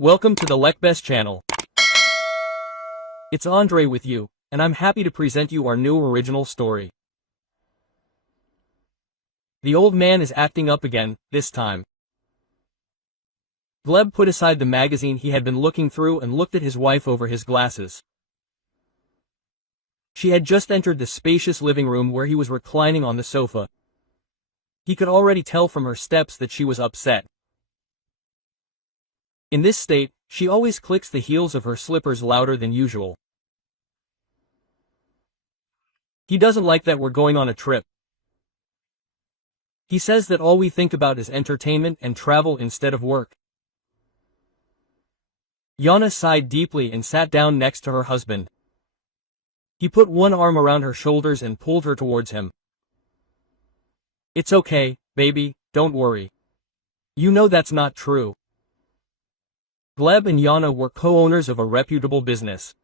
Welcome to the Lekbest channel. It's Andre with you, and I'm happy to present you our new original story. The old man is acting up again, this time. Gleb put aside the magazine he had been looking through and looked at his wife over his glasses. She had just entered the spacious living room where he was reclining on the sofa. He could already tell from her steps that she was upset. In this state, she always clicks the heels of her slippers louder than usual. He doesn't like that we're going on a trip. He says that all we think about is entertainment and travel instead of work. Yana sighed deeply and sat down next to her husband. He put one arm around her shoulders and pulled her towards him. It's okay, baby, don't worry. You know that's not true. Gleb and Yana were co-owners of a reputable business.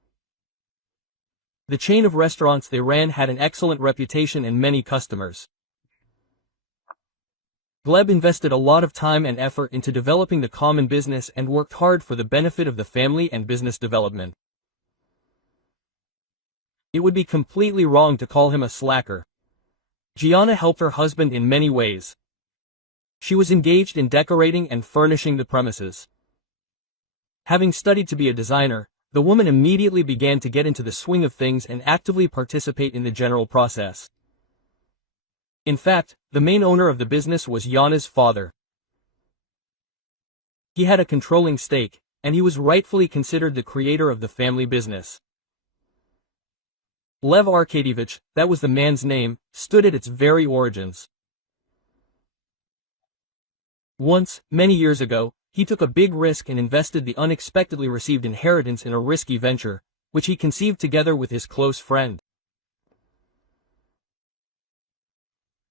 The chain of restaurants they ran had an excellent reputation and many customers. Gleb invested a lot of time and effort into developing the common business and worked hard for the benefit of the family and business development. It would be completely wrong to call him a slacker. Gianna helped her husband in many ways. She was engaged in decorating and furnishing the premises. Having studied to be a designer, the woman immediately began to get into the swing of things and actively participate in the general process. In fact, the main owner of the business was Yana's father. He had a controlling stake, and he was rightfully considered the creator of the family business. Lev Arkadievich, that was the man's name, stood at its very origins. Once, many years ago, he took a big risk and invested the unexpectedly received inheritance in a risky venture, which he conceived together with his close friend.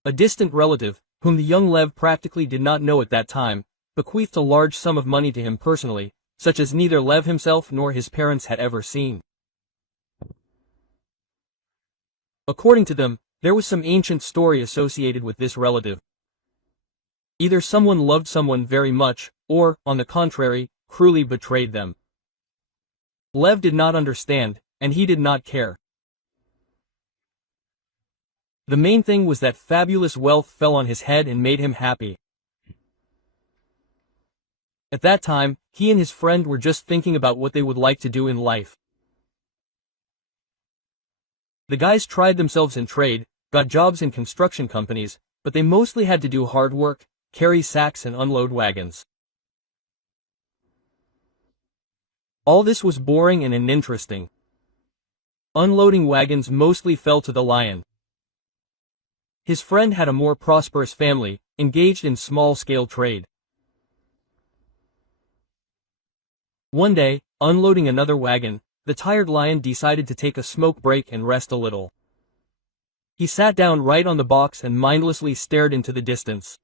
A distant relative, whom the young Lev practically did not know at that time, bequeathed a large sum of money to him personally, such as neither Lev himself nor his parents had ever seen. According to them, there was some ancient story associated with this relative. Either someone loved someone very much, or, on the contrary, cruelly betrayed them. Lev did not understand, and he did not care. The main thing was that fabulous wealth fell on his head and made him happy. At that time, he and his friend were just thinking about what they would like to do in life. The guys tried themselves in trade, got jobs in construction companies, but they mostly had to do hard work, carry sacks and unload wagons. All this was boring and uninteresting. Unloading wagons mostly fell to the lion. His friend had a more prosperous family, engaged in small-scale trade. One day, unloading another wagon, the tired lion decided to take a smoke break and rest a little. He sat down right on the box and mindlessly stared into the distance.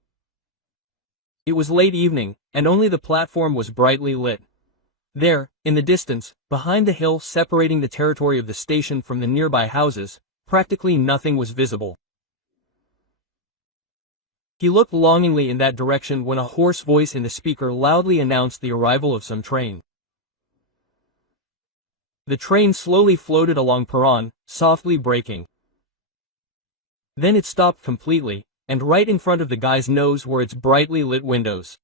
It was late evening, and only the platform was brightly lit. There, in the distance, behind the hill separating the territory of the station from the nearby houses, practically nothing was visible. He looked longingly in that direction when a hoarse voice in the speaker loudly announced the arrival of some train. The train slowly floated along Perron, softly braking. Then it stopped completely, and right in front of the guy's nose were its brightly lit windows.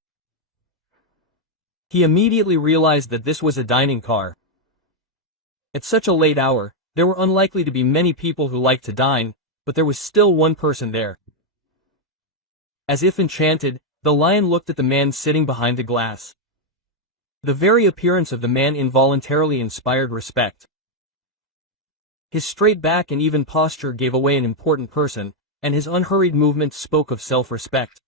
He immediately realized that this was a dining car. At such a late hour, there were unlikely to be many people who liked to dine, but there was still one person there. As if enchanted, the lion looked at the man sitting behind the glass. The very appearance of the man involuntarily inspired respect. His straight back and even posture gave away an important person, and his unhurried movements spoke of self-respect.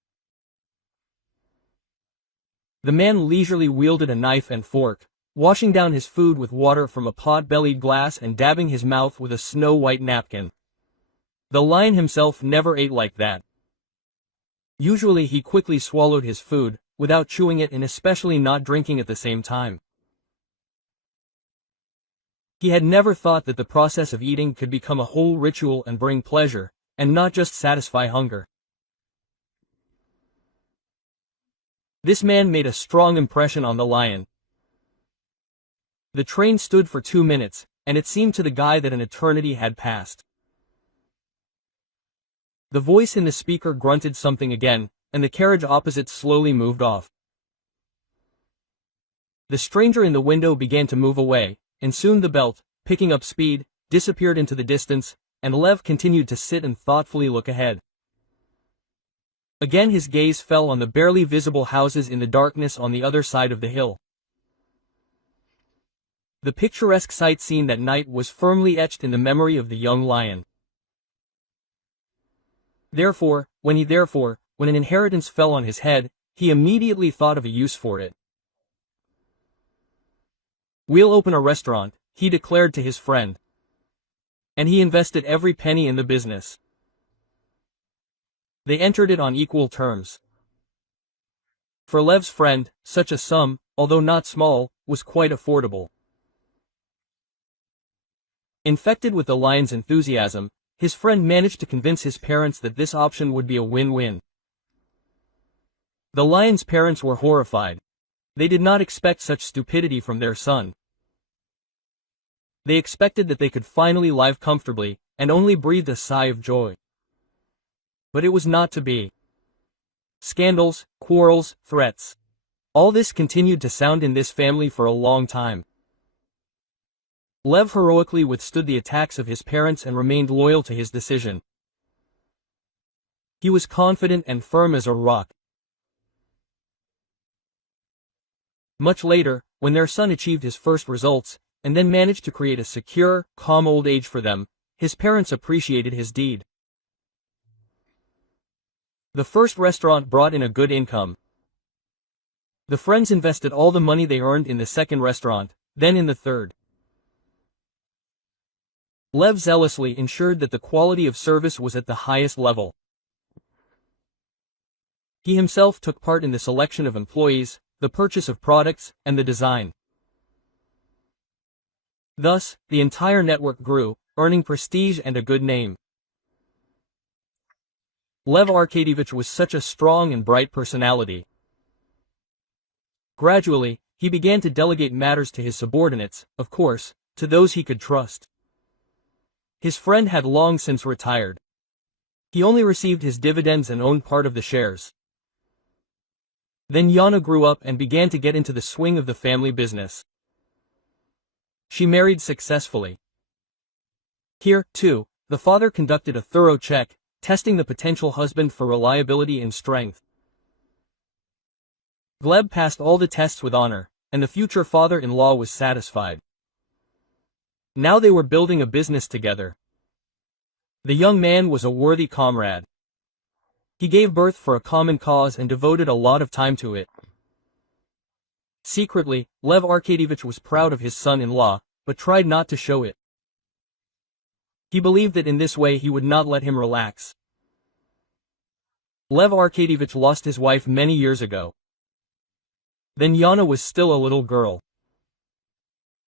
The man leisurely wielded a knife and fork, washing down his food with water from a pot-bellied glass and dabbing his mouth with a snow-white napkin. The lion himself never ate like that. Usually he quickly swallowed his food, without chewing it and especially not drinking at the same time. He had never thought that the process of eating could become a whole ritual and bring pleasure, and not just satisfy hunger. This man made a strong impression on the lion. The train stood for 2 minutes, and it seemed to the guy that an eternity had passed. The voice in the speaker grunted something again, and the carriage opposite slowly moved off. The stranger in the window began to move away, and soon the belt, picking up speed, disappeared into the distance, and Lev continued to sit and thoughtfully look ahead. Again his gaze fell on the barely visible houses in the darkness on the other side of the hill. The picturesque sight seen that night was firmly etched in the memory of the young lion. Therefore, when an inheritance fell on his head, he immediately thought of a use for it. "We'll open a restaurant," he declared to his friend. And he invested every penny in the business. They entered it on equal terms. For Lev's friend, such a sum, although not small, was quite affordable. Infected with the lion's enthusiasm, his friend managed to convince his parents that this option would be a win-win. The lion's parents were horrified. They did not expect such stupidity from their son. They expected that they could finally live comfortably, and only breathed a sigh of joy. But it was not to be. Scandals, quarrels, threats. All this continued to sound in this family for a long time. Lev heroically withstood the attacks of his parents and remained loyal to his decision. He was confident and firm as a rock. Much later, when their son achieved his first results, and then managed to create a secure, calm old age for them, his parents appreciated his deed. The first restaurant brought in a good income. The friends invested all the money they earned in the second restaurant, then in the third. Lev zealously ensured that the quality of service was at the highest level. He himself took part in the selection of employees, the purchase of products, and the design. Thus, the entire network grew, earning prestige and a good name. Lev Arkadievich was such a strong and bright personality. Gradually, he began to delegate matters to his subordinates, of course, to those he could trust. His friend had long since retired. He only received his dividends and owned part of the shares. Then Yana grew up and began to get into the swing of the family business. She married successfully. Here, too, the father conducted a thorough check, testing the potential husband for reliability and strength. Gleb passed all the tests with honor, and the future father-in-law was satisfied. Now they were building a business together. The young man was a worthy comrade. He gave birth for a common cause and devoted a lot of time to it. Secretly, Lev Arkadievich was proud of his son-in-law, but tried not to show it. He believed that in this way he would not let him relax. Lev Arkadievich lost his wife many years ago. Then Yana was still a little girl.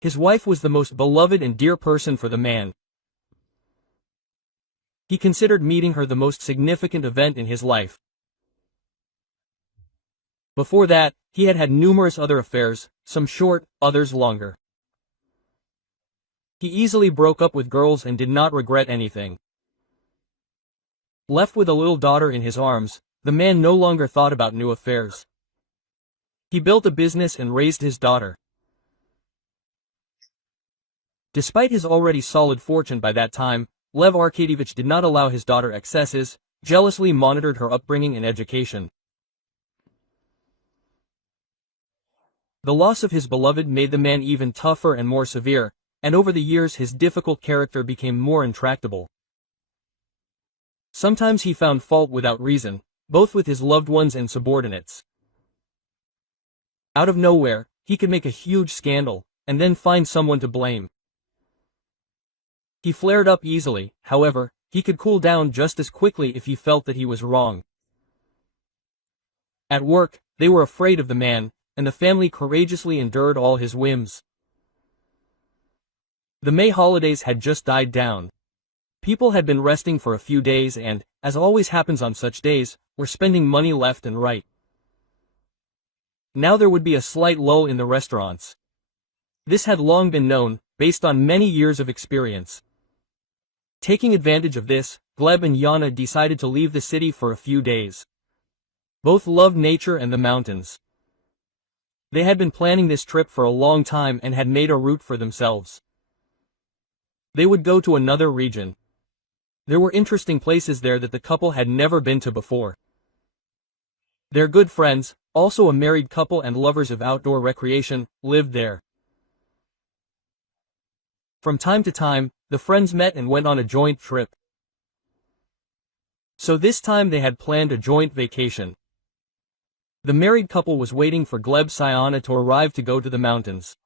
His wife was the most beloved and dear person for the man. He considered meeting her the most significant event in his life. Before that, he had had numerous other affairs, some short, others longer. He easily broke up with girls and did not regret anything. Left with a little daughter in his arms, the man no longer thought about new affairs. He built a business and raised his daughter. Despite his already solid fortune by that time, Lev Arkadievich did not allow his daughter excesses, jealously monitored her upbringing and education. The loss of his beloved made the man even tougher and more severe, and over the years his difficult character became more intractable. Sometimes he found fault without reason, both with his loved ones and subordinates. Out of nowhere, he could make a huge scandal, and then find someone to blame. He flared up easily, however, he could cool down just as quickly if he felt that he was wrong. At work, they were afraid of the man, and the family courageously endured all his whims. The May holidays had just died down. People had been resting for a few days and, as always happens on such days, were spending money left and right. Now there would be a slight lull in the restaurants. This had long been known, based on many years of experience. Taking advantage of this, Gleb and Yana decided to leave the city for a few days. Both loved nature and the mountains. They had been planning this trip for a long time and had made a route for themselves. They would go to another region. There were interesting places there that the couple had never been to before. Their good friends, also a married couple and lovers of outdoor recreation, lived there. From time to time, the friends met and went on a joint trip. So this time they had planned a joint vacation. The married couple was waiting for Gleb Sayana to arrive to go to the mountains.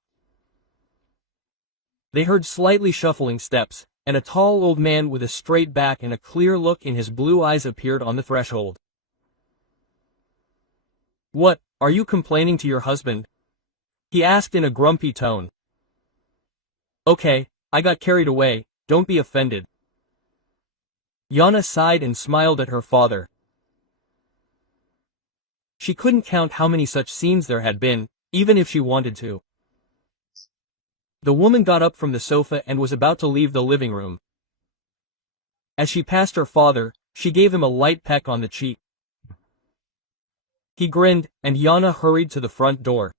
They heard slightly shuffling steps, and a tall old man with a straight back and a clear look in his blue eyes appeared on the threshold. "What, are you complaining to your husband?" he asked in a grumpy tone. "Okay, I got carried away, don't be offended." Yana sighed and smiled at her father. She couldn't count how many such scenes there had been, even if she wanted to. The woman got up from the sofa and was about to leave the living room. As she passed her father, she gave him a light peck on the cheek. He grinned, and Yana hurried to the front door.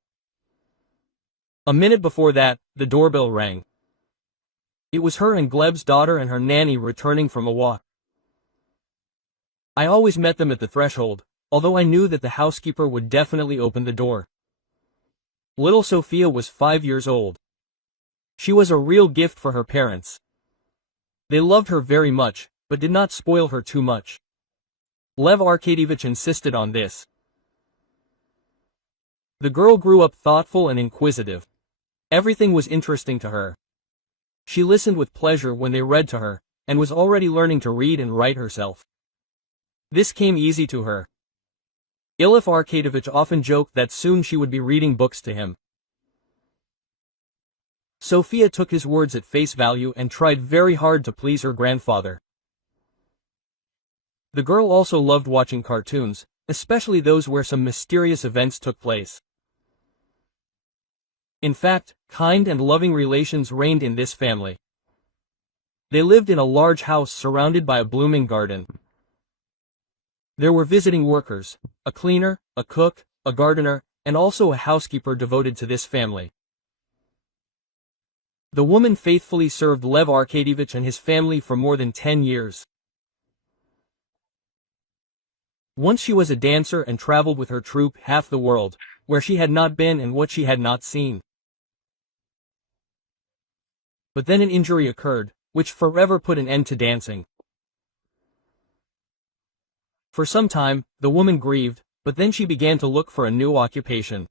A minute before that, the doorbell rang. It was her and Gleb's daughter and her nanny returning from a walk. I always met them at the threshold, although I knew that the housekeeper would definitely open the door. Little Sophia was 5 years old. She was a real gift for her parents. They loved her very much, but did not spoil her too much. Lev Arkadievich insisted on this. The girl grew up thoughtful and inquisitive. Everything was interesting to her. She listened with pleasure when they read to her, and was already learning to read and write herself. This came easy to her. Ilif Arkadievich often joked that soon she would be reading books to him. Sophia took his words at face value and tried very hard to please her grandfather. The girl also loved watching cartoons, especially those where some mysterious events took place. In fact, kind and loving relations reigned in this family. They lived in a large house surrounded by a blooming garden. There were visiting workers, a cleaner, a cook, a gardener, and also a housekeeper devoted to this family. The woman faithfully served Lev Arkadievich and his family for more than 10 years. Once she was a dancer and traveled with her troupe half the world, where she had not been and what she had not seen. But then an injury occurred, which forever put an end to dancing. For some time, the woman grieved, but then she began to look for a new occupation.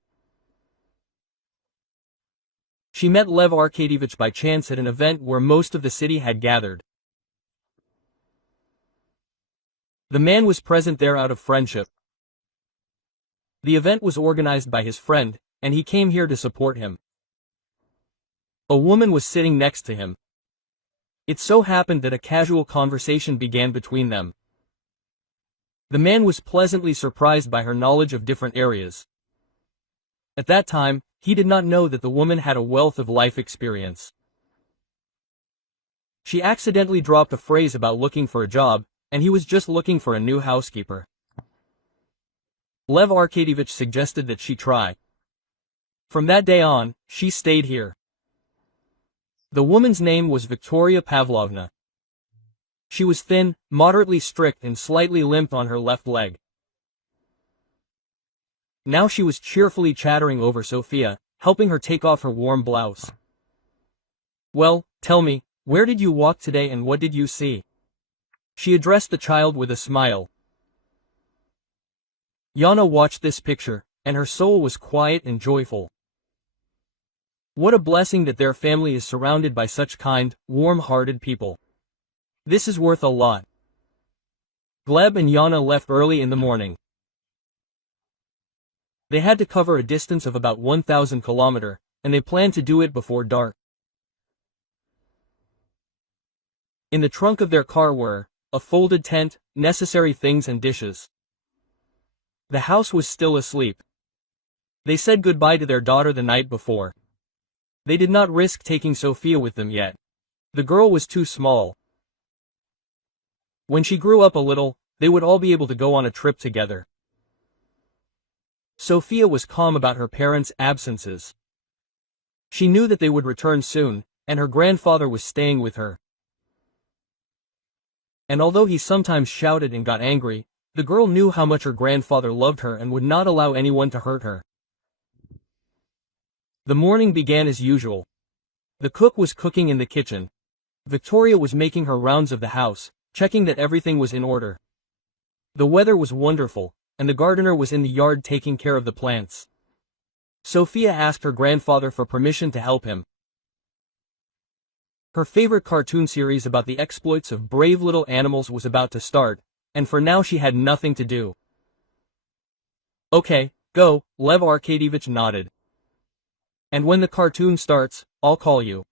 She met Lev Arkadievich by chance at an event where most of the city had gathered. The man was present there out of friendship. The event was organized by his friend, and he came here to support him. A woman was sitting next to him. It so happened that a casual conversation began between them. The man was pleasantly surprised by her knowledge of different areas. At that time, he did not know that the woman had a wealth of life experience. She accidentally dropped a phrase about looking for a job, and he was just looking for a new housekeeper. Lev Arkadievich suggested that she try. From that day on, she stayed here. The woman's name was Victoria Pavlovna. She was thin, moderately strict and slightly limped on her left leg. Now she was cheerfully chattering over Sophia, helping her take off her warm blouse. "Well, tell me, where did you walk today and what did you see?" She addressed the child with a smile. Yana watched this picture, and her soul was quiet and joyful. What a blessing that their family is surrounded by such kind, warm-hearted people. This is worth a lot. Gleb and Yana left early in the morning. They had to cover a distance of about 1,000 kilometers, and they planned to do it before dark. In the trunk of their car were a folded tent, necessary things and dishes. The house was still asleep. They said goodbye to their daughter the night before. They did not risk taking Sophia with them yet. The girl was too small. When she grew up a little, they would all be able to go on a trip together. Sophia was calm about her parents' absences. She knew that they would return soon, and her grandfather was staying with her. And although he sometimes shouted and got angry, the girl knew how much her grandfather loved her and would not allow anyone to hurt her. The morning began as usual. The cook was cooking in the kitchen. Victoria was making her rounds of the house, checking that everything was in order. The weather was wonderful, and the gardener was in the yard taking care of the plants. Sophia asked her grandfather for permission to help him. Her favorite cartoon series about the exploits of brave little animals was about to start, and for now she had nothing to do. Okay, go, Lev Arkadievich nodded. And when the cartoon starts, I'll call you.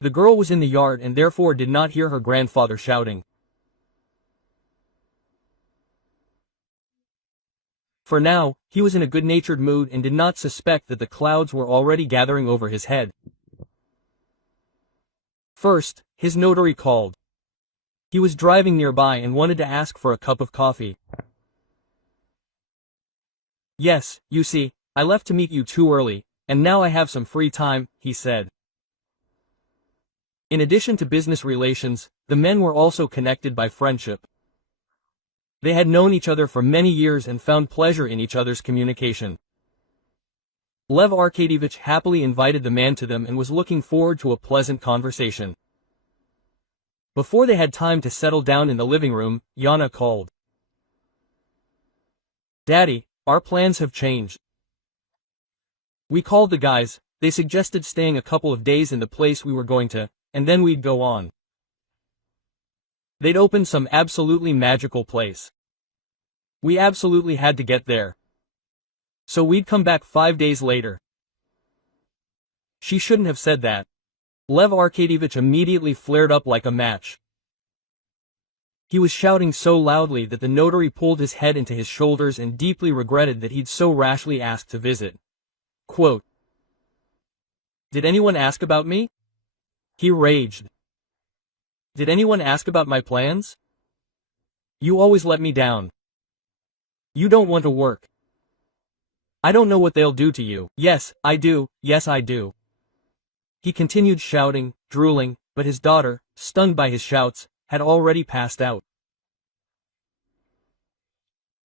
The girl was in the yard and therefore did not hear her grandfather shouting. For now, he was in a good-natured mood and did not suspect that the clouds were already gathering over his head. First, his notary called. He was driving nearby and wanted to ask for a cup of coffee. Yes, you see, I left to meet you too early, and now I have some free time, he said. In addition to business relations, the men were also connected by friendship. They had known each other for many years and found pleasure in each other's communication. Lev Arkadievich happily invited the man to them and was looking forward to a pleasant conversation. Before they had time to settle down in the living room, Yana called. Daddy, our plans have changed. We called the guys, they suggested staying a couple of days in the place we were going to, and then we'd go on. They'd opened some absolutely magical place. We absolutely had to get there. So we'd come back 5 days later. She shouldn't have said that. Lev Arkadievich immediately flared up like a match. He was shouting so loudly that the notary pulled his head into his shoulders and deeply regretted that he'd so rashly asked to visit. Quote, Did anyone ask about me? He raged. Did anyone ask about my plans? You always let me down. You don't want to work. I don't know what they'll do to you. Yes, I do, yes I do. He continued shouting, drooling, but his daughter, stunned by his shouts, had already passed out.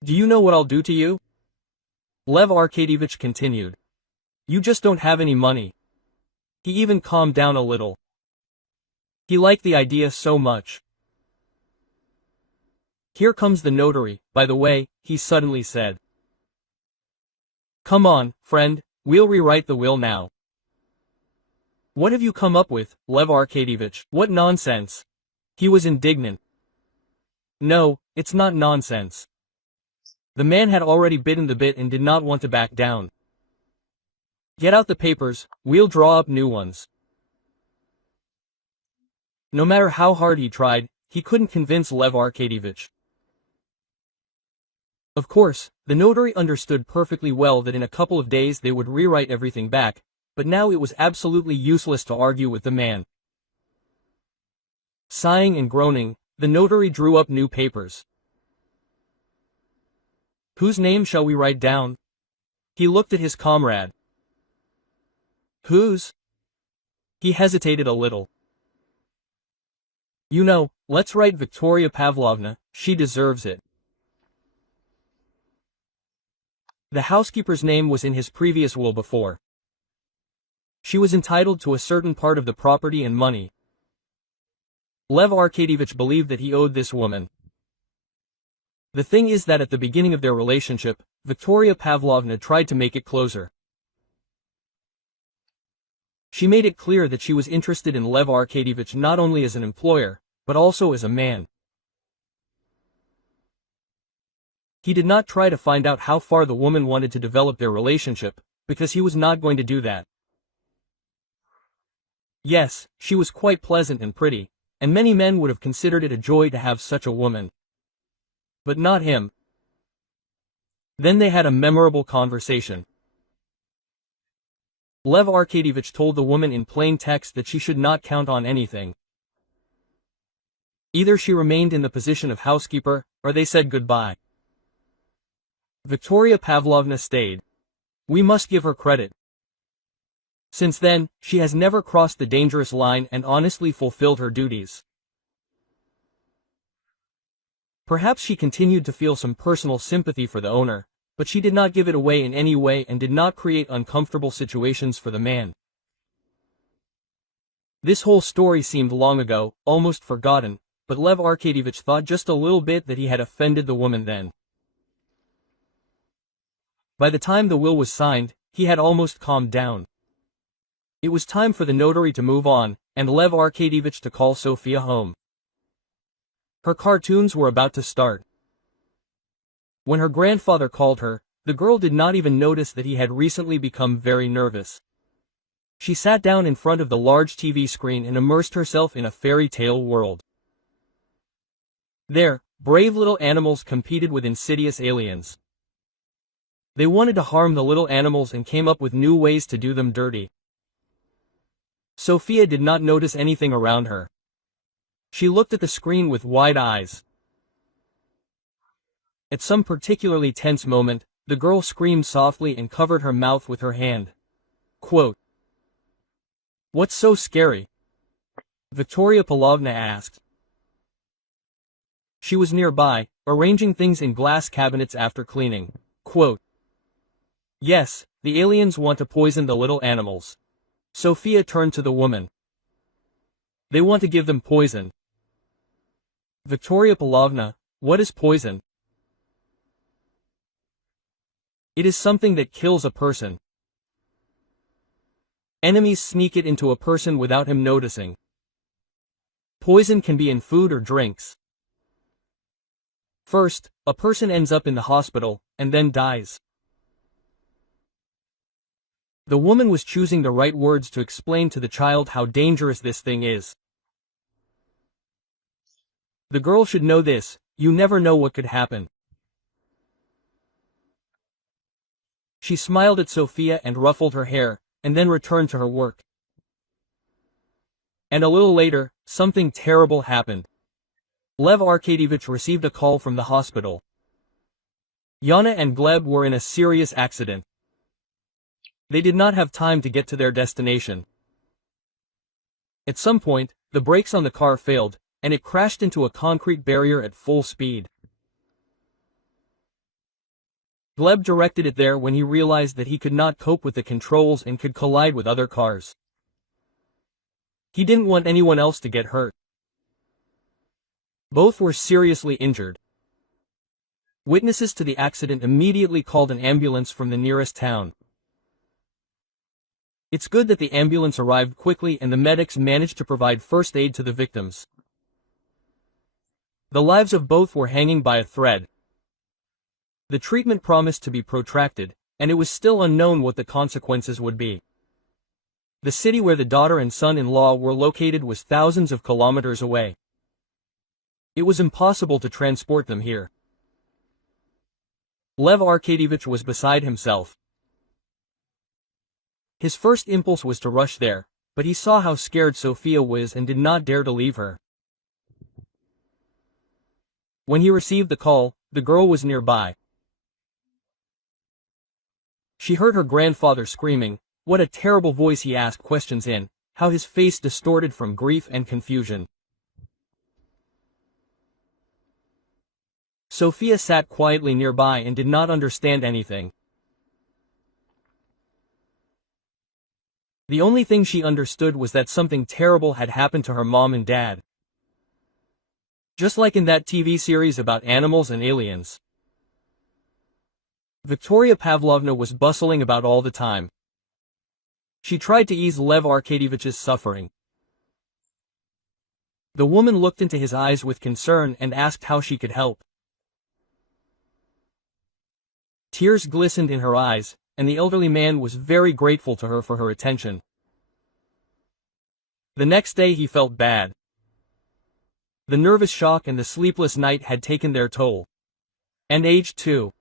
Do you know what I'll do to you? Lev Arkadievich continued. You just don't have any money. He even calmed down a little. He liked the idea so much. Here comes the notary, by the way, he suddenly said. Come on, friend, we'll rewrite the will now. What have you come up with, Lev Arkadievich? What nonsense? He was indignant. No, it's not nonsense. The man had already bitten the bit and did not want to back down. Get out the papers, we'll draw up new ones. No matter how hard he tried, he couldn't convince Lev Arkadievich. Of course, the notary understood perfectly well that in a couple of days they would rewrite everything back, but now it was absolutely useless to argue with the man. Sighing and groaning, the notary drew up new papers. Whose name shall we write down? He looked at his comrade. Whose? He hesitated a little. You know, let's write Victoria Pavlovna, she deserves it. The housekeeper's name was in his previous will before. She was entitled to a certain part of the property and money. Lev Arkadievich believed that he owed this woman. The thing is that at the beginning of their relationship, Victoria Pavlovna tried to make it closer. She made it clear that she was interested in Lev Arkadievich not only as an employer, but also as a man. He did not try to find out how far the woman wanted to develop their relationship, because he was not going to do that. Yes, she was quite pleasant and pretty, and many men would have considered it a joy to have such a woman. But not him. Then they had a memorable conversation. Lev Arkadievich told the woman in plain text that she should not count on anything. Either she remained in the position of housekeeper, or they said goodbye. Victoria Pavlovna stayed. We must give her credit. Since then, she has never crossed the dangerous line and honestly fulfilled her duties. Perhaps she continued to feel some personal sympathy for the owner, but she did not give it away in any way and did not create uncomfortable situations for the man. This whole story seemed long ago, almost forgotten, but Lev Arkadievich thought just a little bit that he had offended the woman then. By the time the will was signed, he had almost calmed down. It was time for the notary to move on, and Lev Arkadievich to call Sophia home. Her cartoons were about to start. When her grandfather called her, the girl did not even notice that he had recently become very nervous. She sat down in front of the large TV screen and immersed herself in a fairy tale world. There, brave little animals competed with insidious aliens. They wanted to harm the little animals and came up with new ways to do them dirty. Sophia did not notice anything around her. She looked at the screen with wide eyes. At some particularly tense moment, the girl screamed softly and covered her mouth with her hand. Quote, "What's so scary?" Victoria Pavlovna asked. She was nearby, arranging things in glass cabinets after cleaning. Quote, "Yes, the aliens want to poison the little animals." Sophia turned to the woman. "They want to give them poison." Victoria Pavlovna, what is poison? It is something that kills a person. Enemies sneak it into a person without him noticing. Poison can be in food or drinks. First, a person ends up in the hospital, and then dies. The woman was choosing the right words to explain to the child how dangerous this thing is. The girl should know this, you never know what could happen. She smiled at Sophia and ruffled her hair, and then returned to her work. And a little later, something terrible happened. Lev Arkadievich received a call from the hospital. Yana and Gleb were in a serious accident. They did not have time to get to their destination. At some point, the brakes on the car failed, and it crashed into a concrete barrier at full speed. Gleb directed it there when he realized that he could not cope with the controls and could collide with other cars. He didn't want anyone else to get hurt. Both were seriously injured. Witnesses to the accident immediately called an ambulance from the nearest town. It's good that the ambulance arrived quickly and the medics managed to provide first aid to the victims. The lives of both were hanging by a thread. The treatment promised to be protracted, and it was still unknown what the consequences would be. The city where the daughter and son-in-law were located was thousands of kilometers away. It was impossible to transport them here. Lev Arkadievich was beside himself. His first impulse was to rush there, but he saw how scared Sophia was and did not dare to leave her. When he received the call, the girl was nearby. She heard her grandfather screaming, what a terrible voice he asked questions in, how his face distorted from grief and confusion. Sophia sat quietly nearby and did not understand anything. The only thing she understood was that something terrible had happened to her mom and dad. Just like in that TV series about animals and aliens. Victoria Pavlovna was bustling about all the time. She tried to ease Lev Arkadievich's suffering. The woman looked into his eyes with concern and asked how she could help. Tears glistened in her eyes, and the elderly man was very grateful to her for her attention. The next day he felt bad. The nervous shock and the sleepless night had taken their toll. And age too.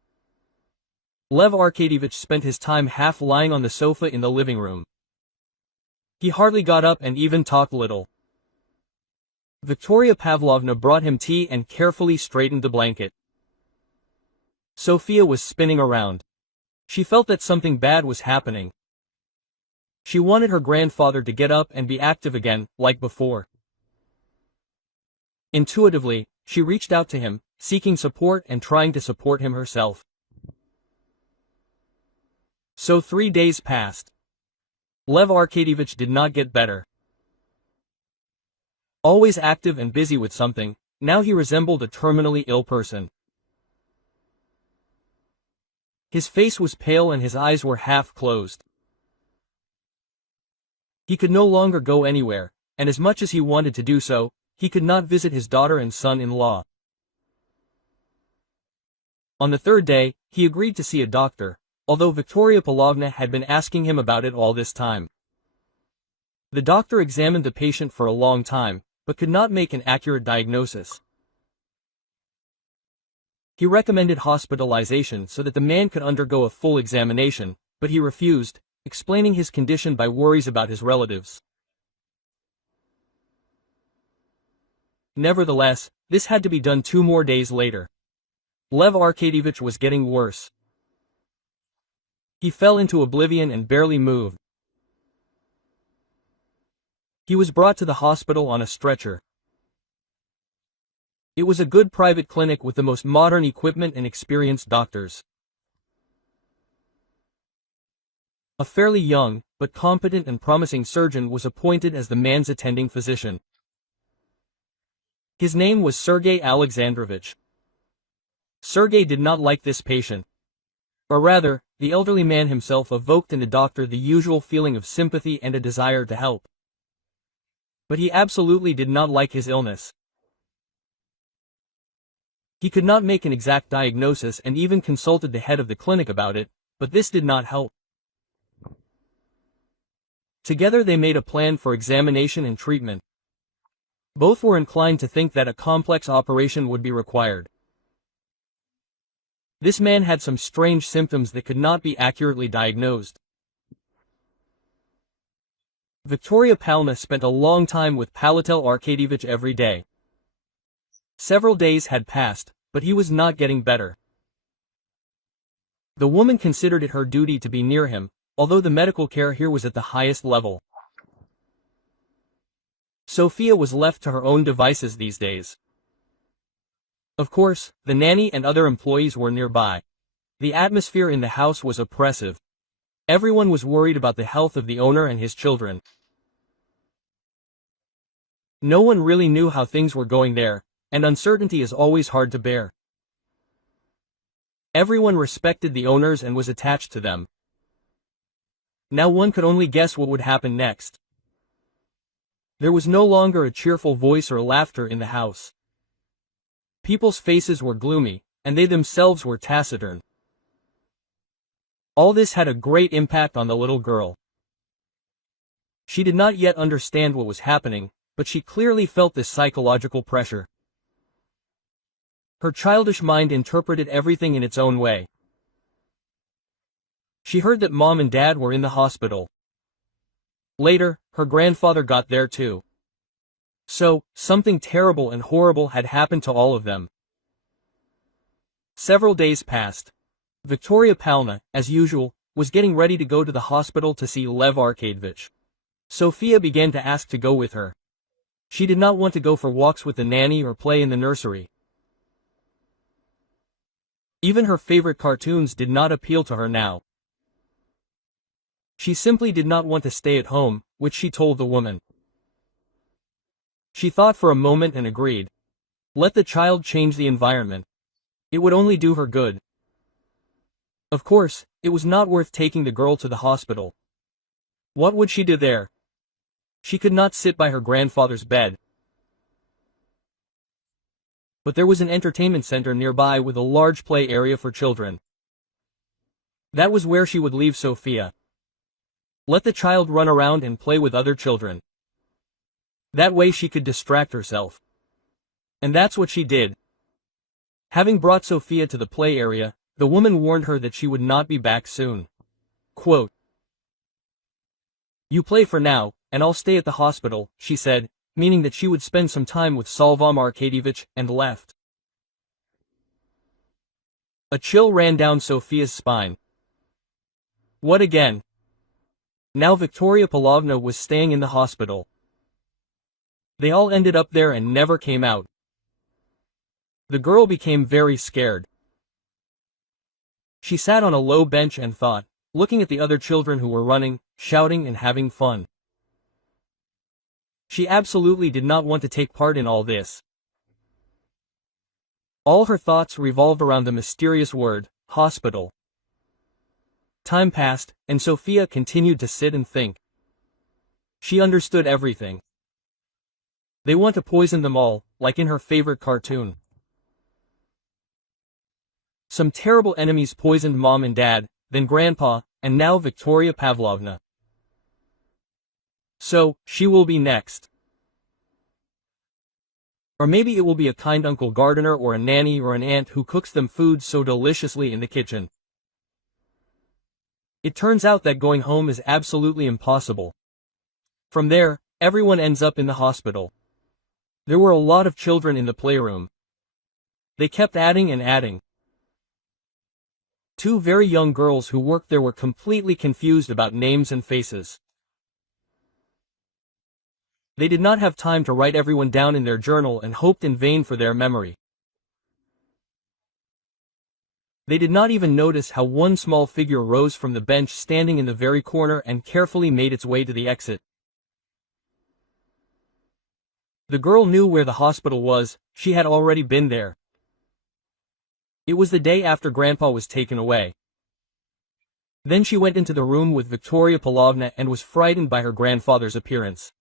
Lev Arkadievich spent his time half lying on the sofa in the living room, He hardly got up and even talked little. Victoria Pavlovna brought him tea and carefully straightened the blanket. Sophia was spinning around. She felt that something bad was happening. She wanted her grandfather to get up and be active again, like before. Intuitively, she reached out to him, seeking support and trying to support him herself. So 3 days passed. Lev Arkadyevich did not get better. Always active and busy with something, now he resembled a terminally ill person. His face was pale and his eyes were half closed. He could no longer go anywhere, and as much as he wanted to do so, he could not visit his daughter and son-in-law. On the 3rd day, he agreed to see a doctor, although Victoria Pavlovna had been asking him about it all this time. The doctor examined the patient for a long time, but could not make an accurate diagnosis. He recommended hospitalization so that the man could undergo a full examination, but he refused, explaining his condition by worries about his relatives. Nevertheless, this had to be done 2 more days later. Lev Arkadyevich was getting worse. He fell into oblivion and barely moved. He was brought to the hospital on a stretcher. It was a good private clinic with the most modern equipment and experienced doctors. A fairly young, but competent and promising surgeon was appointed as the man's attending physician. His name was Sergei Alexandrovich. Sergei did not like this patient. Or rather, the elderly man himself evoked in the doctor the usual feeling of sympathy and a desire to help. But he absolutely did not like his illness. He could not make an exact diagnosis and even consulted the head of the clinic about it, but this did not help. Together they made a plan for examination and treatment. Both were inclined to think that a complex operation would be required. This man had some strange symptoms that could not be accurately diagnosed. Victoria Pavlovna spent a long time with Pavel Arkadyevich every day. Several days had passed, but he was not getting better. The woman considered it her duty to be near him, although the medical care here was at the highest level. Sophia was left to her own devices these days. Of course, the nanny and other employees were nearby. The atmosphere in the house was oppressive. Everyone was worried about the health of the owner and his children. No one really knew how things were going there, and uncertainty is always hard to bear. Everyone respected the owners and was attached to them. Now one could only guess what would happen next. There was no longer a cheerful voice or laughter in the house. People's faces were gloomy, and they themselves were taciturn. All this had a great impact on the little girl. She did not yet understand what was happening, but she clearly felt this psychological pressure. Her childish mind interpreted everything in its own way. She heard that Mom and Dad were in the hospital. Later, her grandfather got there too. So, something terrible and horrible had happened to all of them. Several days passed. Victoria Pavlovna, as usual, was getting ready to go to the hospital to see Lev Arkadyevich. Sophia began to ask to go with her. She did not want to go for walks with the nanny or play in the nursery. Even her favorite cartoons did not appeal to her now. She simply did not want to stay at home, which she told the woman. She thought for a moment and agreed. Let the child change the environment. It would only do her good. Of course, it was not worth taking the girl to the hospital. What would she do there? She could not sit by her grandfather's bed. But there was an entertainment center nearby with a large play area for children. That was where she would leave Sophia. Let the child run around and play with other children. That way she could distract herself. And that's what she did. Having brought Sophia to the play area, the woman warned her that she would not be back soon. Quote, "You play for now, and I'll stay at the hospital, she said, meaning that she would spend some time with Salvam Arkadievich, and left. A chill ran down Sophia's spine. What again? Now Victoria Pavlovna was staying in the hospital. They all ended up there and never came out. The girl became very scared. She sat on a low bench and thought, looking at the other children who were running, shouting and having fun. She absolutely did not want to take part in all this. All her thoughts revolved around the mysterious word, hospital. Time passed, and Sophia continued to sit and think. She understood everything. They want to poison them all, like in her favorite cartoon. Some terrible enemies poisoned Mom and Dad, then Grandpa, and now Victoria Pavlovna. So, she will be next. Or maybe it will be a kind Uncle Gardener or a nanny or an aunt who cooks them food so deliciously in the kitchen. It turns out that going home is absolutely impossible. From there, everyone ends up in the hospital. There were a lot of children in the playroom. They kept adding and adding. Two very young girls who worked there were completely confused about names and faces. They did not have time to write everyone down in their journal and hoped in vain for their memory. They did not even notice how one small figure rose from the bench standing in the very corner and carefully made its way to the exit. The girl knew where the hospital was, she had already been there. It was the day after Grandpa was taken away. Then she went into the room with Victoria Pavlovna and was frightened by her grandfather's appearance.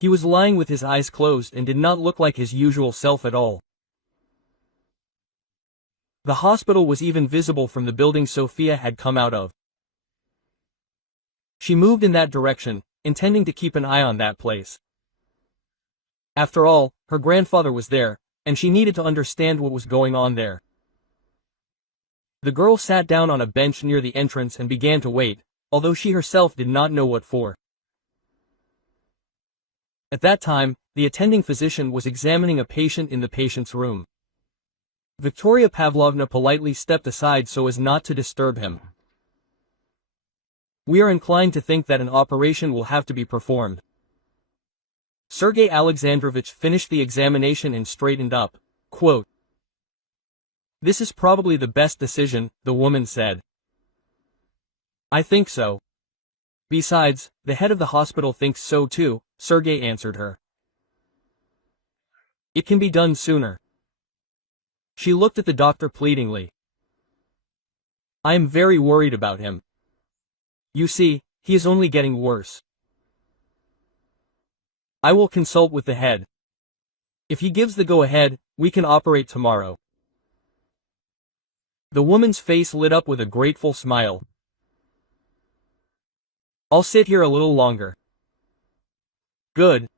He was lying with his eyes closed and did not look like his usual self at all. The hospital was even visible from the building Sophia had come out of. She moved in that direction, intending to keep an eye on that place. After all, her grandfather was there, and she needed to understand what was going on there. The girl sat down on a bench near the entrance and began to wait, although she herself did not know what for. At that time, the attending physician was examining a patient in the patient's room. Victoria Pavlovna politely stepped aside so as not to disturb him. We are inclined to think that an operation will have to be performed. Sergei Alexandrovich finished the examination and straightened up. Quote, "This is probably the best decision," the woman said. "I think so. Besides, the head of the hospital thinks so too," Sergei answered her. "It can be done sooner." She looked at the doctor pleadingly. "I am very worried about him. You see, he is only getting worse. I will consult with the head. If he gives the go-ahead, we can operate tomorrow." The woman's face lit up with a grateful smile. "I'll sit here a little longer." "Good."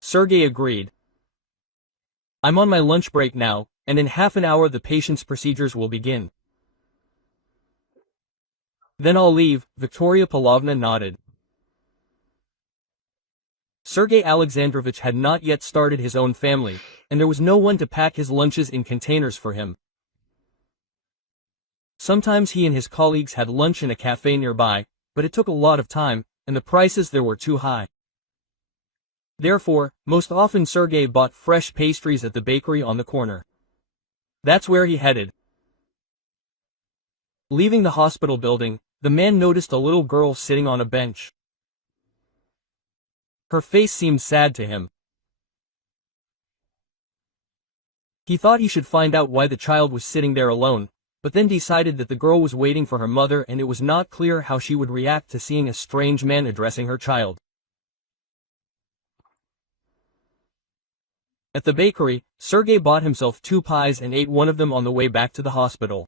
Sergei agreed. "I'm on my lunch break now, and in half an hour the patient's procedures will begin." "Then I'll leave," Victoria Pavlovna nodded. Sergei Alexandrovich had not yet started his own family, and there was no one to pack his lunches in containers for him. Sometimes he and his colleagues had lunch in a cafe nearby, but it took a lot of time, and the prices there were too high. Therefore, most often Sergei bought fresh pastries at the bakery on the corner. That's where he headed. Leaving the hospital building, the man noticed a little girl sitting on a bench. Her face seemed sad to him. He thought he should find out why the child was sitting there alone, but then decided that the girl was waiting for her mother and it was not clear how she would react to seeing a strange man addressing her child. At the bakery, Sergei bought himself 2 pies and ate one of them on the way back to the hospital.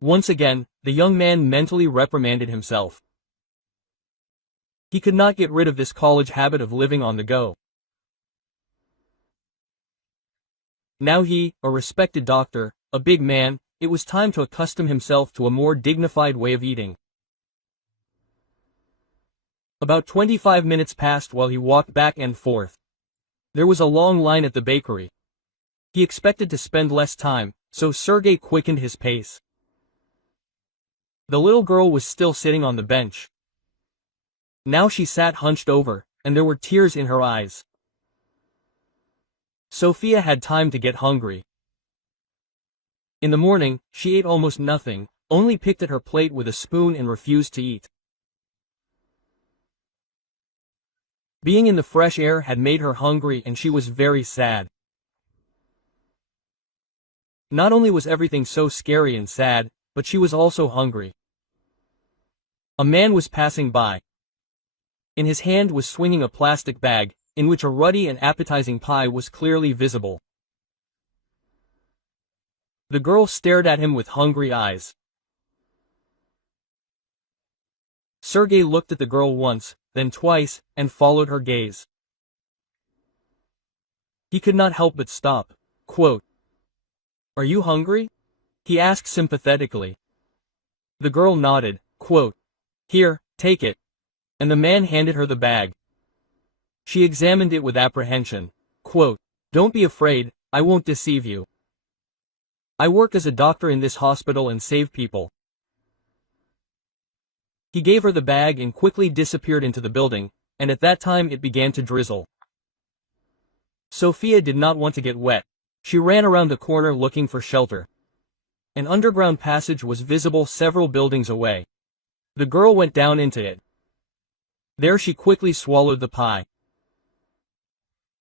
Once again, the young man mentally reprimanded himself. He could not get rid of this college habit of living on the go. Now he, a respected doctor, a big man, it was time to accustom himself to a more dignified way of eating. About 25 minutes passed while he walked back and forth. There was a long line at the bakery. He expected to spend less time, so Sergei quickened his pace. The little girl was still sitting on the bench. Now she sat hunched over, and there were tears in her eyes. Sophia had time to get hungry. In the morning, she ate almost nothing, only picked at her plate with a spoon and refused to eat. Being in the fresh air had made her hungry and she was very sad. Not only was everything so scary and sad, but she was also hungry. A man was passing by. In his hand was swinging a plastic bag, in which a ruddy and appetizing pie was clearly visible. The girl stared at him with hungry eyes. Sergei looked at the girl once, then twice, and followed her gaze. He could not help but stop. Quote, "Are you hungry?" he asked sympathetically. The girl nodded. Quote, "Here, take it." And the man handed her the bag. She examined it with apprehension. Quote, "Don't be afraid, I won't deceive you. I work as a doctor in this hospital and save people." He gave her the bag and quickly disappeared into the building, and at that time it began to drizzle. Sophia did not want to get wet. She ran around the corner looking for shelter. An underground passage was visible several buildings away. The girl went down into it. There she quickly swallowed the pie.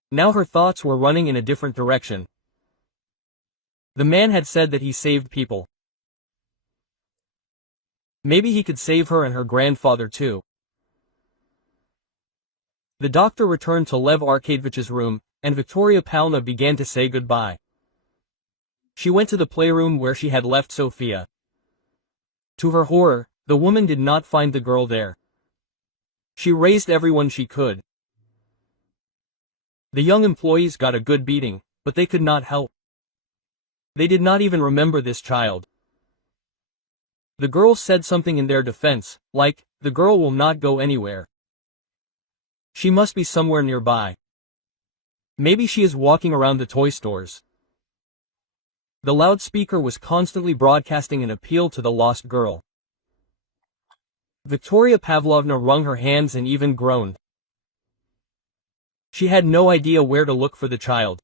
Now her thoughts were running in a different direction. The man had said that he saved people. Maybe he could save her and her grandfather too. The doctor returned to Lev Arkadyevич's room, and Victoria Pavlovna began to say goodbye. She went to the playroom where she had left Sophia. To her horror, the woman did not find the girl there. She raised everyone she could. The young employees got a good beating, but they could not help. They did not even remember this child. The girls said something in their defense, like, "The girl will not go anywhere. She must be somewhere nearby. Maybe she is walking around the toy stores." The loudspeaker was constantly broadcasting an appeal to the lost girl. Victoria Pavlovna wrung her hands and even groaned. She had no idea where to look for the child.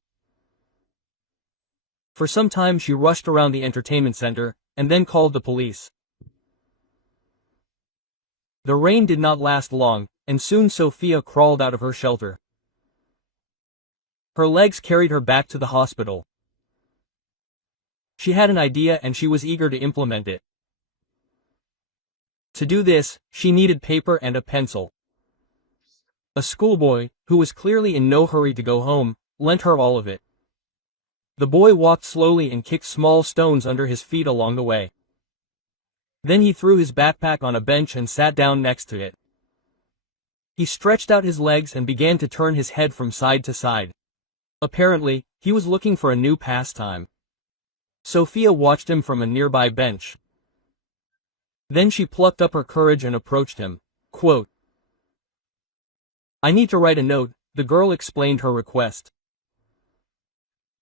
For some time she rushed around the entertainment center, and then called the police. The rain did not last long, and soon Sophia crawled out of her shelter. Her legs carried her back to the hospital. She had an idea and she was eager to implement it. To do this, she needed paper and a pencil. A schoolboy, who was clearly in no hurry to go home, lent her all of it. The boy walked slowly and kicked small stones under his feet along the way. Then he threw his backpack on a bench and sat down next to it. He stretched out his legs and began to turn his head from side to side. Apparently, he was looking for a new pastime. Sophia watched him from a nearby bench. Then she plucked up her courage and approached him. Quote, "I need to write a note," the girl explained her request.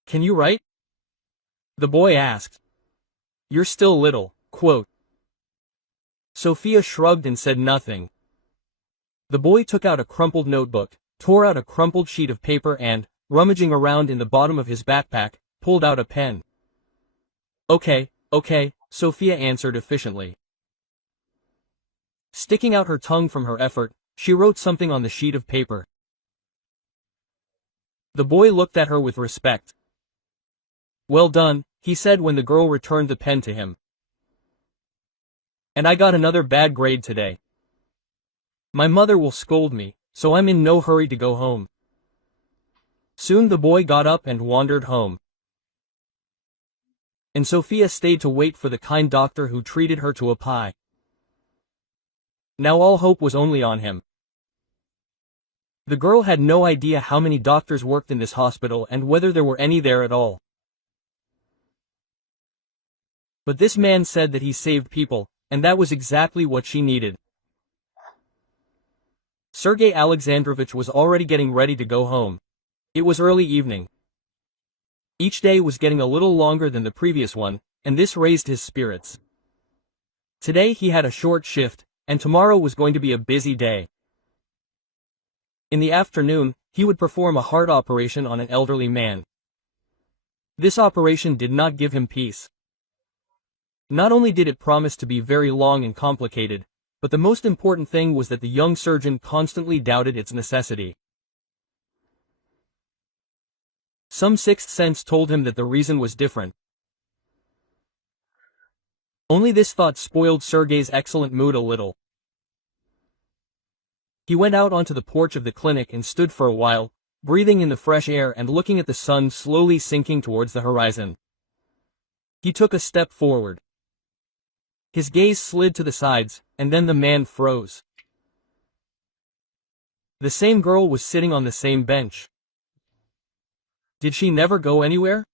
"Can you write?" the boy asked. "You're still little." Quote. Sophia shrugged and said nothing. The boy took out a crumpled notebook, tore out a crumpled sheet of paper and, rummaging around in the bottom of his backpack, pulled out a pen. Okay, Sophia answered efficiently. Sticking out her tongue from her effort, she wrote something on the sheet of paper. The boy looked at her with respect. "Well done," he said when the girl returned the pen to him. "And I got another bad grade today. My mother will scold me, so I'm in no hurry to go home." Soon the boy got up and wandered home. And Sophia stayed to wait for the kind doctor who treated her to a pie. Now all hope was only on him. The girl had no idea how many doctors worked in this hospital and whether there were any there at all. But this man said that he saved people, and that was exactly what she needed. Sergei Alexandrovich was already getting ready to go home. It was early evening. Each day was getting a little longer than the previous one, and this raised his spirits. Today he had a short shift, and tomorrow was going to be a busy day. In the afternoon, he would perform a heart operation on an elderly man. This operation did not give him peace. Not only did it promise to be very long and complicated, but the most important thing was that the young surgeon constantly doubted its necessity. Some sixth sense told him that the reason was different. Only this thought spoiled Sergei's excellent mood a little. He went out onto the porch of the clinic and stood for a while, breathing in the fresh air and looking at the sun slowly sinking towards the horizon. He took a step forward. His gaze slid to the sides, and then the man froze. The same girl was sitting on the same bench. Did she never go anywhere?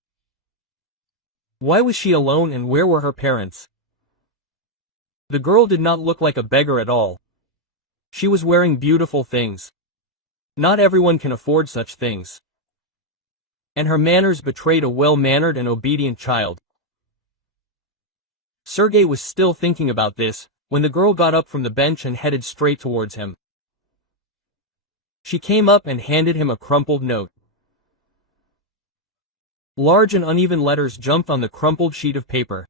Why was she alone and where were her parents? The girl did not look like a beggar at all. She was wearing beautiful things. Not everyone can afford such things. And her manners betrayed a well-mannered and obedient child. Sergei was still thinking about this, when the girl got up from the bench and headed straight towards him. She came up and handed him a crumpled note. Large and uneven letters jumped on the crumpled sheet of paper.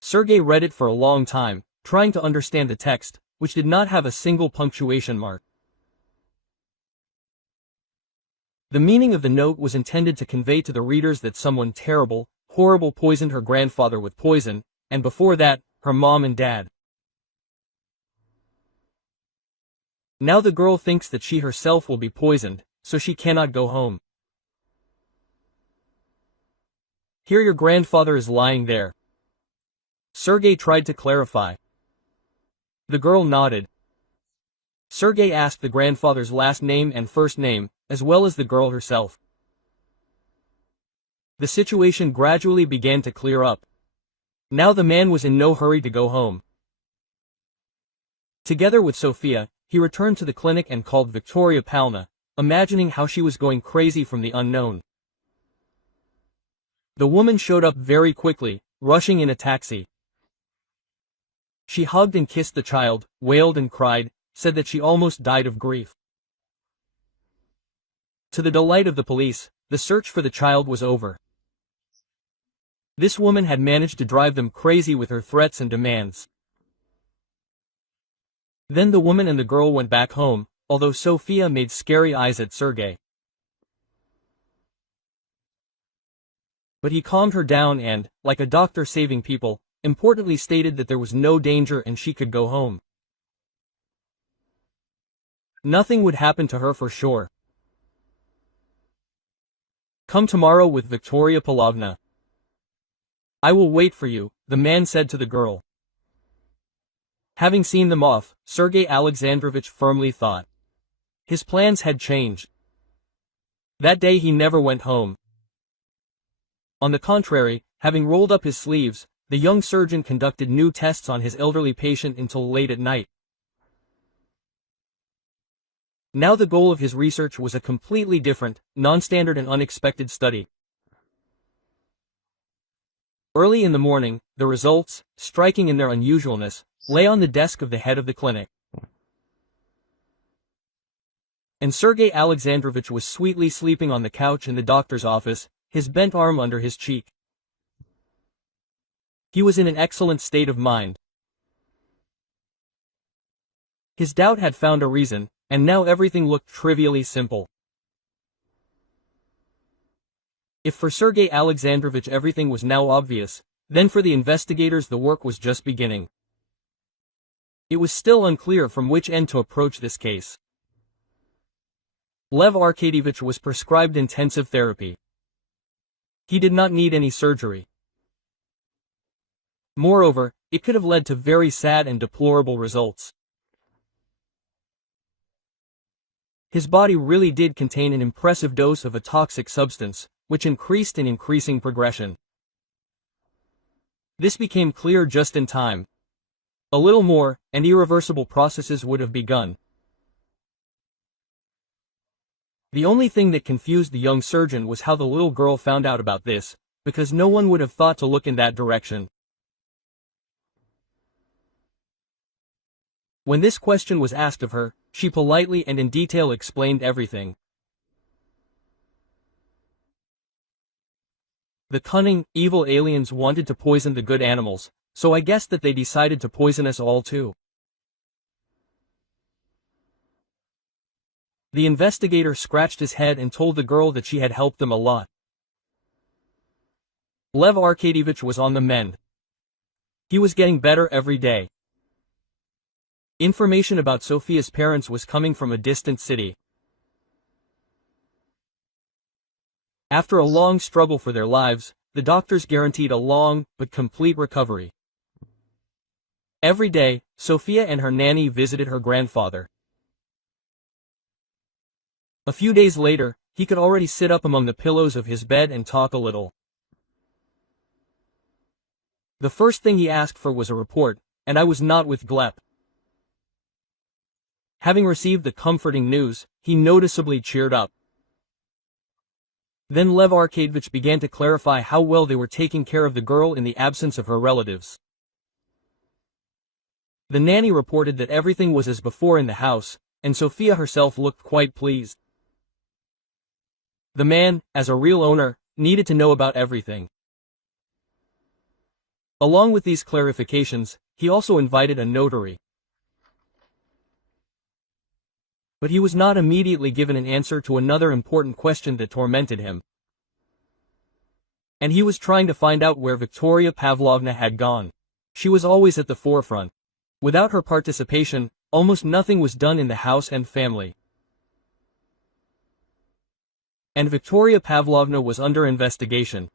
Sergei read it for a long time, trying to understand the text, which did not have a single punctuation mark. The meaning of the note was intended to convey to the readers that someone terrible, horrible poisoned her grandfather with poison, and before that, her mom and dad. Now the girl thinks that she herself will be poisoned, so she cannot go home. Here your grandfather is lying there. Sergei tried to clarify. The girl nodded. Sergei asked the grandfather's last name and first name, as well as the girl herself. The situation gradually began to clear up. Now the man was in no hurry to go home. Together with Sophia, he returned to the clinic and called Victoria Palna, imagining how she was going crazy from the unknown. The woman showed up very quickly, rushing in a taxi. She hugged and kissed the child, wailed and cried, said that she almost died of grief. To the delight of the police, the search for the child was over. This woman had managed to drive them crazy with her threats and demands. Then the woman and the girl went back home, although Sophia made scary eyes at Sergei. But he calmed her down and, like a doctor saving people, importantly stated that there was no danger and she could go home. Nothing would happen to her for sure. Come tomorrow with Victoria Pavlovna. I will wait for you, the man said to the girl. Having seen them off, Sergei Alexandrovich firmly thought. His plans had changed. That day he never went home. On the contrary, having rolled up his sleeves, the young surgeon conducted new tests on his elderly patient until late at night. Now the goal of his research was a completely different, non-standard and unexpected study. Early in the morning, the results, striking in their unusualness, lay on the desk of the head of the clinic. And Sergei Alexandrovich was sweetly sleeping on the couch in the doctor's office, his bent arm under his cheek. He was in an excellent state of mind. His doubt had found a reason, and now everything looked trivially simple. If for Sergei Alexandrovich everything was now obvious, then for the investigators the work was just beginning. It was still unclear from which end to approach this case. Lev Arkadyevich was prescribed intensive therapy. He did not need any surgery. Moreover, it could have led to very sad and deplorable results. His body really did contain an impressive dose of a toxic substance, which increased in increasing progression. This became clear just in time. A little more, and irreversible processes would have begun. The only thing that confused the young surgeon was how the little girl found out about this, because no one would have thought to look in that direction. When this question was asked of her, she politely and in detail explained everything. The cunning, evil aliens wanted to poison the good animals, so I guess that they decided to poison us all too. The investigator scratched his head and told the girl that she had helped them a lot. Lev Arkadievich was on the mend. He was getting better every day. Information about Sophia's parents was coming from a distant city. After a long struggle for their lives, the doctors guaranteed a long, but complete recovery. Every day, Sophia and her nanny visited her grandfather. A few days later, he could already sit up among the pillows of his bed and talk a little. The first thing he asked for was a report, and I was not with Gleb. Having received the comforting news, he noticeably cheered up. Then Lev Arkadievich began to clarify how well they were taking care of the girl in the absence of her relatives. The nanny reported that everything was as before in the house, and Sophia herself looked quite pleased. The man, as a real owner, needed to know about everything. Along with these clarifications, he also invited a notary. But he was not immediately given an answer to another important question that tormented him. And he was trying to find out where Victoria Pavlovna had gone. She was always at the forefront. Without her participation, almost nothing was done in the house and family. And Victoria Pavlovna was under investigation.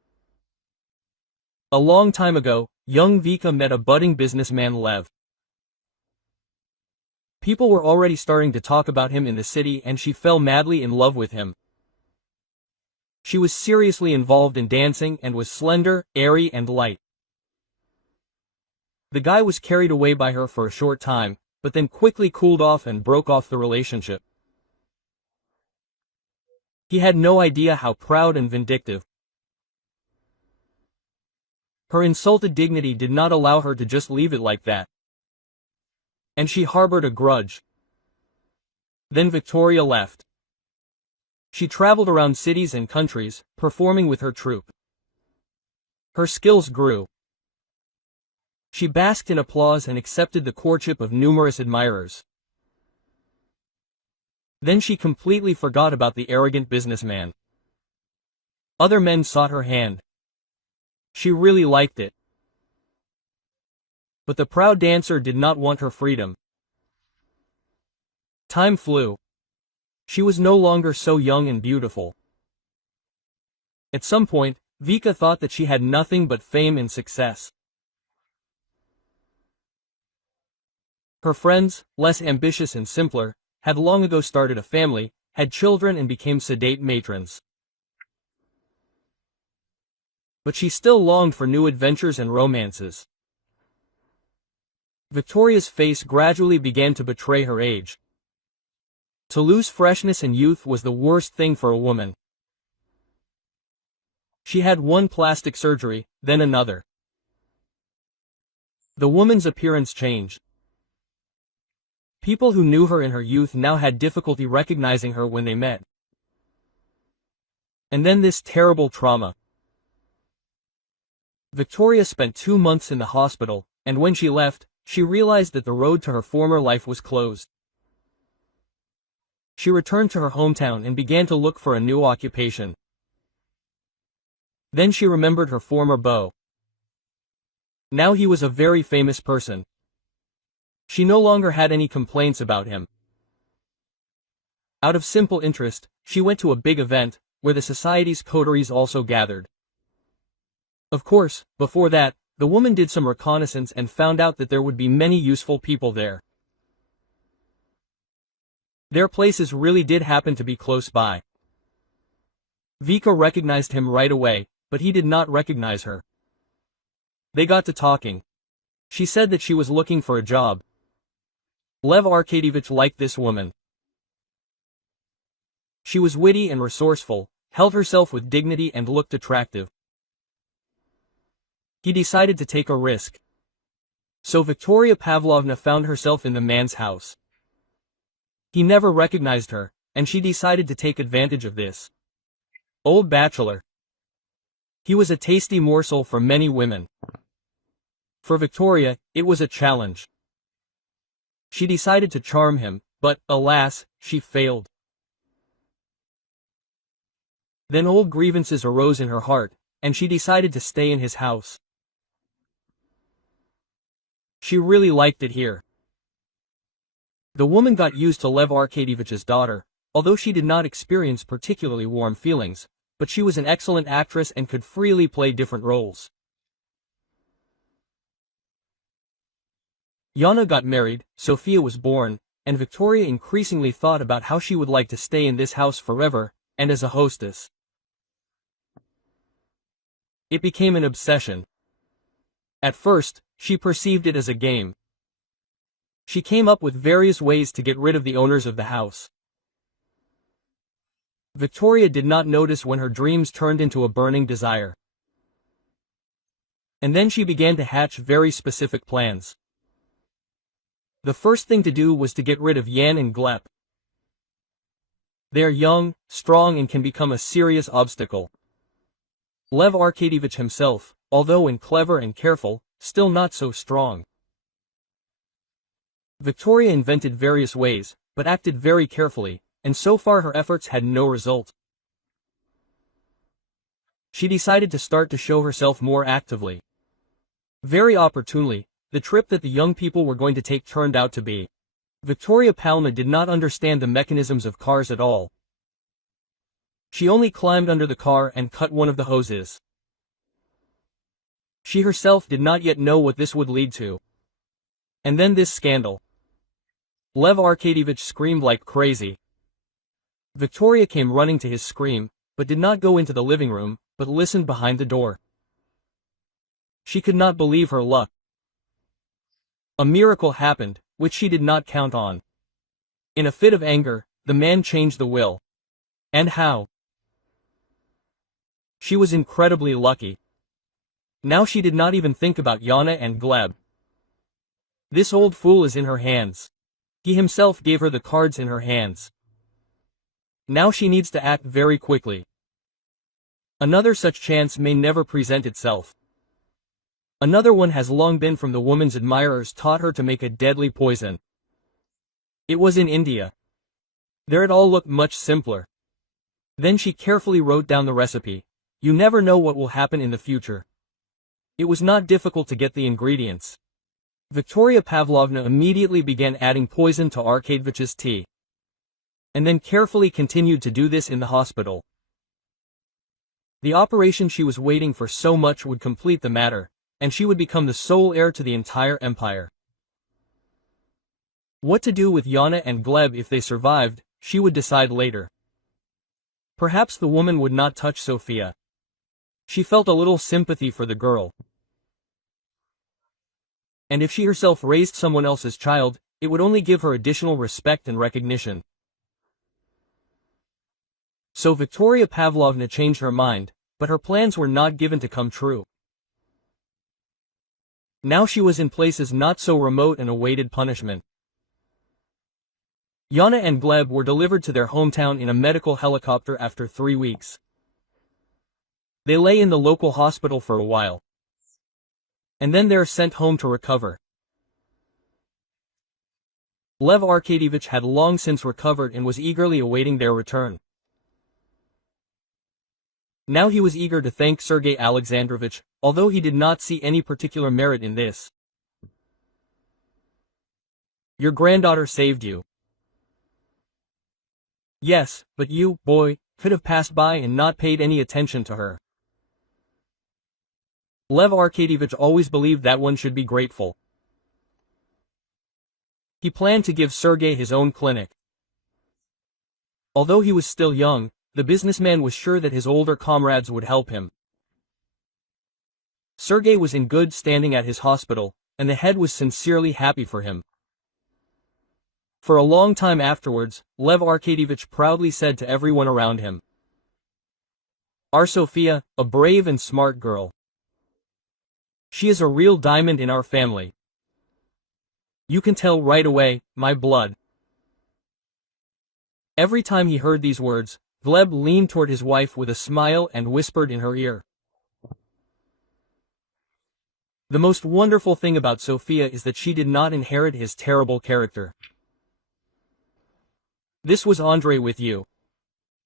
A long time ago, young Vika met a budding businessman Lev. People were already starting to talk about him in the city and she fell madly in love with him. She was seriously involved in dancing and was slender, airy and light. The guy was carried away by her for a short time, but then quickly cooled off and broke off the relationship. He had no idea how proud and vindictive. Her insulted dignity did not allow her to just leave it like that. And she harbored a grudge. Then Victoria left. She traveled around cities and countries, performing with her troupe. Her skills grew. She basked in applause and accepted the courtship of numerous admirers. Then she completely forgot about the arrogant businessman. Other men sought her hand. She really liked it. But the proud dancer did not want her freedom. Time flew. She was no longer so young and beautiful. At some point, Vika thought that she had nothing but fame and success. Her friends, less ambitious and simpler, had long ago started a family, had children and became sedate matrons. But she still longed for new adventures and romances. Victoria's face gradually began to betray her age. To lose freshness and youth was the worst thing for a woman. She had one plastic surgery, then another. The woman's appearance changed. People who knew her in her youth now had difficulty recognizing her when they met. And then this terrible trauma. Victoria spent 2 months in the hospital, and when she left, she realized that the road to her former life was closed. She returned to her hometown and began to look for a new occupation. Then she remembered her former beau. Now he was a very famous person. She no longer had any complaints about him. Out of simple interest, she went to a big event, where the society's coteries also gathered. Of course, before that, the woman did some reconnaissance and found out that there would be many useful people there. Their places really did happen to be close by. Vika recognized him right away, but he did not recognize her. They got to talking. She said that she was looking for a job. Lev Arkadievich liked this woman. She was witty and resourceful, held herself with dignity and looked attractive. He decided to take a risk. So Victoria Pavlovna found herself in the man's house. He never recognized her, and she decided to take advantage of this. Old bachelor. He was a tasty morsel for many women. For Victoria, it was a challenge. She decided to charm him, but, alas, she failed. Then old grievances arose in her heart, and she decided to stay in his house. She really liked it here. The woman got used to Lev Arkadievich's daughter, although she did not experience particularly warm feelings, but she was an excellent actress and could freely play different roles. Yana got married, Sophia was born, and Victoria increasingly thought about how she would like to stay in this house forever, and as a hostess. It became an obsession. At first, she perceived it as a game. She came up with various ways to get rid of the owners of the house. Victoria did not notice when her dreams turned into a burning desire. And then she began to hatch very specific plans. The first thing to do was to get rid of Jan and Gleb. They are young, strong and can become a serious obstacle. Lev Arkadievich himself, although clever and careful, still not so strong. Victoria invented various ways, but acted very carefully, and so far her efforts had no result. She decided to start to show herself more actively. Very opportunely, the trip that the young people were going to take turned out to be. Victoria Palma did not understand the mechanisms of cars at all. She only climbed under the car and cut one of the hoses. She herself did not yet know what this would lead to. And then this scandal. Lev Arkadievich screamed like crazy. Victoria came running to his scream, but did not go into the living room, but listened behind the door. She could not believe her luck. A miracle happened, which she did not count on. In a fit of anger, the man changed the will. And how? She was incredibly lucky. Now she did not even think about Yana and Gleb. This old fool is in her hands. He himself gave her the cards in her hands. Now she needs to act very quickly. Another such chance may never present itself. Another one has long been from the woman's admirers taught her to make a deadly poison. It was in India. There it all looked much simpler. Then she carefully wrote down the recipe. You never know what will happen in the future. It was not difficult to get the ingredients. Victoria Pavlovna immediately began adding poison to Arkadievich's tea. And then carefully continued to do this in the hospital. The operation she was waiting for so much would complete the matter, and she would become the sole heir to the entire empire. What to do with Yana and Gleb if they survived, she would decide later. Perhaps the woman would not touch Sophia. She felt a little sympathy for the girl. And if she herself raised someone else's child, it would only give her additional respect and recognition. So Victoria Pavlovna changed her mind, but her plans were not given to come true. Now she was in places not so remote and awaited punishment. Yana and Gleb were delivered to their hometown in a medical helicopter after 3 weeks. They lay in the local hospital for a while. And then they are sent home to recover. Lev Arkadievich had long since recovered and was eagerly awaiting their return. Now he was eager to thank Sergei Alexandrovich, although he did not see any particular merit in this. Your granddaughter saved you. Yes, but you, boy, could have passed by and not paid any attention to her. Lev Arkadievich always believed that one should be grateful. He planned to give Sergei his own clinic. Although he was still young, the businessman was sure that his older comrades would help him. Sergei was in good standing at his hospital, and the head was sincerely happy for him. For a long time afterwards, Lev Arkadievich proudly said to everyone around him, "Our Sophia, a brave and smart girl. She is a real diamond in our family. You can tell right away, my blood." Every time he heard these words, Gleb leaned toward his wife with a smile and whispered in her ear. The most wonderful thing about Sophia is that she did not inherit his terrible character. This was Andre with you.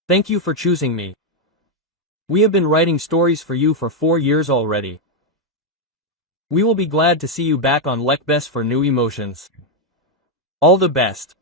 Thank you for choosing me. We have been writing stories for you for 4 years already. We will be glad to see you back on Lekbes for new emotions. All the best.